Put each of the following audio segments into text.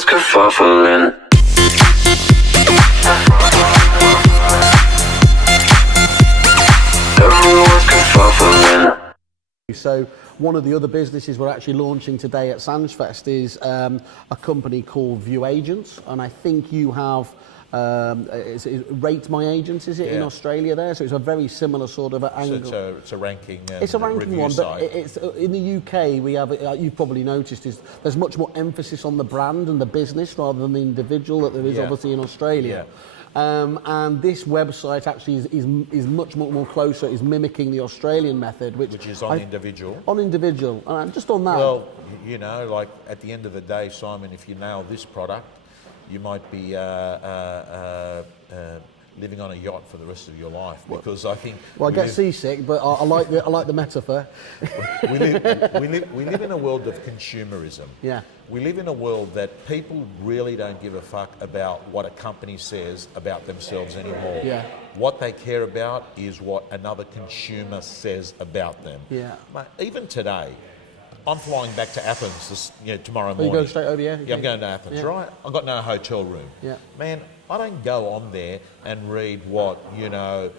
Everyone's kerfuffling. Everyone's kerfuffling. So one of the other businesses we're actually launching today at Sandsfest is a company called ViewAgent, and I think you have Rate My Agent, is it, in Australia there? So it's a very similar sort of angle. So it's a ranking. It's a ranking one, site. but it's in the UK. We have, you've probably noticed, is there's much more emphasis on the brand and the business rather than the individual that there is obviously in Australia. And this website actually is much more closer, is mimicking the Australian method, which is on individual. On individual, and just on that. Well, you know, like at the end of the day, Simon, if you nail this product, you might be living on a yacht for the rest of your life, because I think. Well, I get seasick, but I like the metaphor. we live in a world of consumerism. Yeah. We live in a world that people really don't give a fuck about what a company says about themselves anymore. Yeah. What they care about is what another consumer says about them. Yeah. But even today, I'm flying back to Athens tomorrow morning. You go straight over here? Yeah, I'm going to Athens, right? I've got no hotel room. Yeah. Man, I don't go on there and read what, the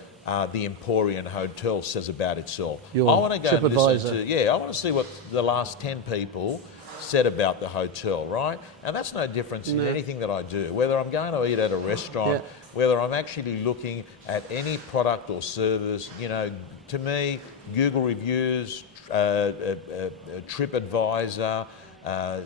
Emporium Hotel says about itself. I want to go and listen to, I want to see what the last 10 people said about the hotel, right? And that's no difference in anything that I do, whether I'm going to eat at a restaurant, whether I'm actually looking at any product or service. To me, Google reviews, TripAdvisor,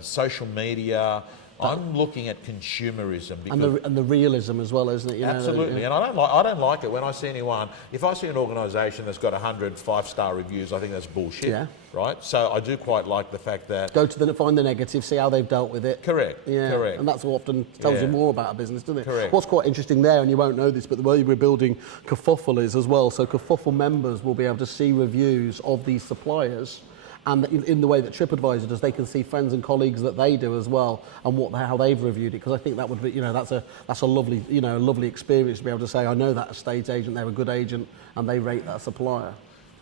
social media, I'm looking at consumerism and the realism as well, isn't it? Absolutely, and I don't like it when I see anyone. If I see an organisation that's got 100 5-star reviews, I think that's bullshit. Yeah. Right. So I do quite like the fact that find the negative, see how they've dealt with it. Correct. Yeah. Correct. And that's what often tells you more about a business, doesn't it? Correct. What's quite interesting there, and you won't know this, but the way we're building Kerfuffle is as well. So Kerfuffle members will be able to see reviews of these suppliers. And in the way that TripAdvisor does, they can see friends and colleagues that they do as well, and how they've reviewed it. Because I think that would be, that's a lovely, lovely experience to be able to say, I know that estate agent, they're a good agent, and they rate that supplier.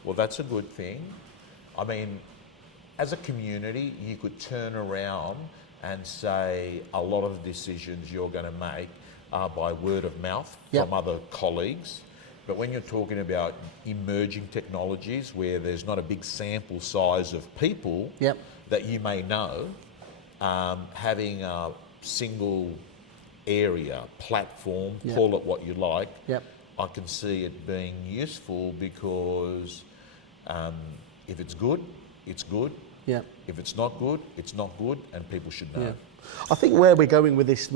Well, that's a good thing. I mean, as a community, you could turn around and say a lot of the decisions you're going to make are by word of mouth from other colleagues. But when you're talking about emerging technologies where there's not a big sample size of people that you may know, having a single area, platform, call it what you like, I can see it being useful because if it's good, it's good. Yeah. If it's not good, it's not good, and people should know. Yeah. I think where we're going with this,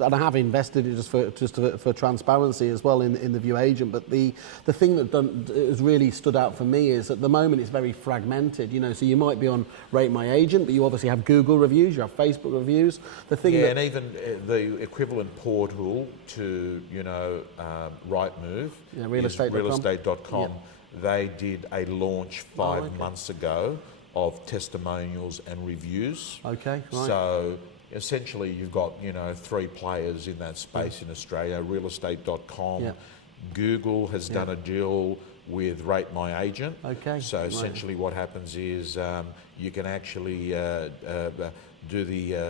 and I have invested it just for transparency as well in the ViewAgent. But the thing that has really stood out for me is at the moment it's very fragmented. So you might be on Rate My Agent, but you obviously have Google reviews, you have Facebook reviews. The thing, and even the equivalent portal to Rightmove, realestate.com. They did a launch 5 months ago of testimonials and reviews. Okay, right. So essentially you've got 3 players in that space in Australia. Realestate.com. Google has done a deal with Rate My Agent. Okay. So essentially what happens is you can actually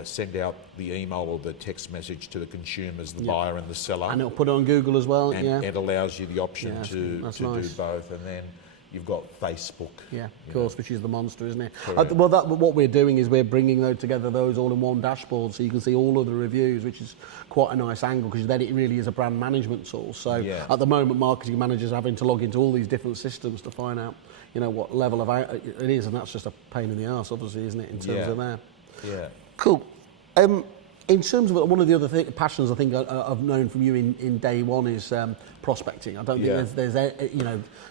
send out the email or the text message to the consumers, the buyer and the seller. And it'll put it on Google as well. And it allows you the option to do both. And then you've got Facebook. Yeah, of course, which is the monster, isn't it? Correct. What we're doing is we're bringing those all in one dashboard, so you can see all of the reviews, which is quite a nice angle, because then it really is a brand management tool. So at the moment, marketing managers are having to log into all these different systems to find out, what level of it is, and that's just a pain in the arse, obviously, isn't it, in terms of that? Yeah. Cool. In terms of one of the other passions I think I've known from you in day one is prospecting. I don't think there's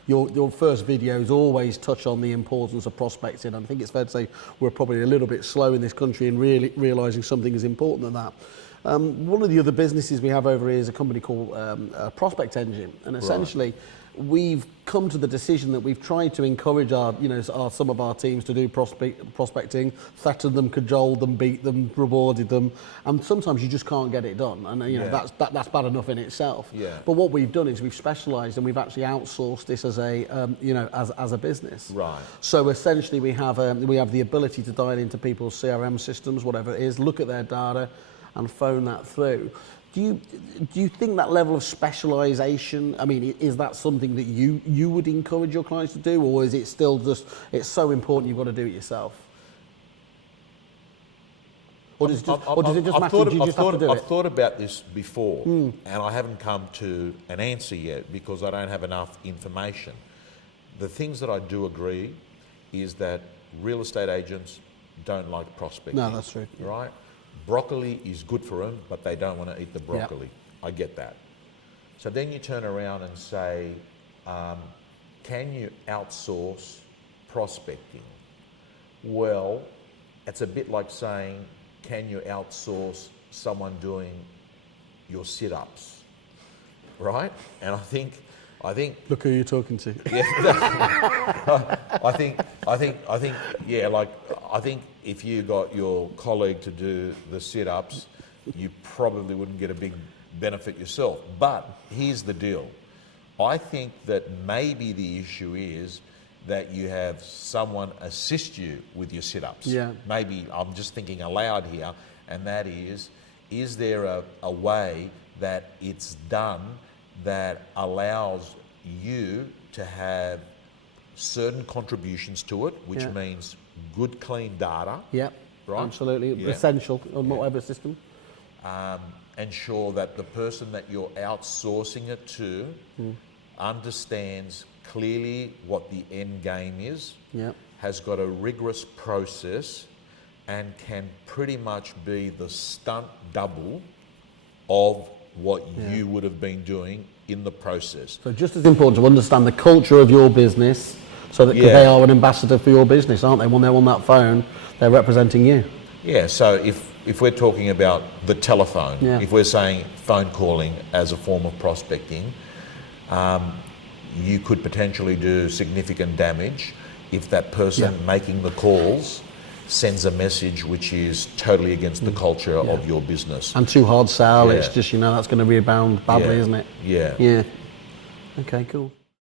your first videos always touch on the importance of prospecting. And I think it's fair to say we're probably a little bit slow in this country in really realising something is important than that. One of the other businesses we have over here is a company called Prospect Engine, and essentially we've come to the decision that we've tried to encourage some of our teams to do prospecting, threaten them, cajole them, beat them, rewarded them, and sometimes you just can't get it done, and that's bad enough in itself. Yeah. But what we've done is we've specialised and we've actually outsourced this as a as a business. Right. So essentially we have the ability to dial into people's CRM systems, whatever it is, look at their data, and phone that through. Do you think that level of specialisation, I mean, is that something that you would encourage your clients to do, or is it still just, it's so important you've got to do it yourself? Or does it just matter? Do you just have to do it? I've thought about this before, and I haven't come to an answer yet because I don't have enough information. The things that I do agree is that real estate agents don't like prospecting. No, that's true. Right? Broccoli is good for them, but they don't want to eat the broccoli. Yep. I get that. So then you turn around and say, can you outsource prospecting? Well, it's a bit like saying, can you outsource someone doing your sit-ups, right? And I think. Look who you're talking to. Yeah, I think. Yeah, like I think if you got your colleague to do the sit-ups, you probably wouldn't get a big benefit yourself. But here's the deal. I think that maybe the issue is that you have someone assist you with your sit-ups. Yeah. Maybe I'm just thinking aloud here, and that is there a way that it's done that allows you to have certain contributions to it, which means good, clean data. Yeah, right? Absolutely. Yeah. Essential on whatever system. Ensure that the person that you're outsourcing it to understands clearly what the end game is, has got a rigorous process, and can pretty much be the stunt double of what you would have been doing in the process. So just as important to understand the culture of your business, so that 'cause they are an ambassador for your business, aren't they? When they're on that phone, they're representing you. Yeah, so if we're talking about the telephone, if we're saying phone calling as a form of prospecting, you could potentially do significant damage if that person making the calls sends a message which is totally against the culture of your business. And too hard sell, it's just, that's going to rebound badly, isn't it? Yeah. Yeah. Okay, cool.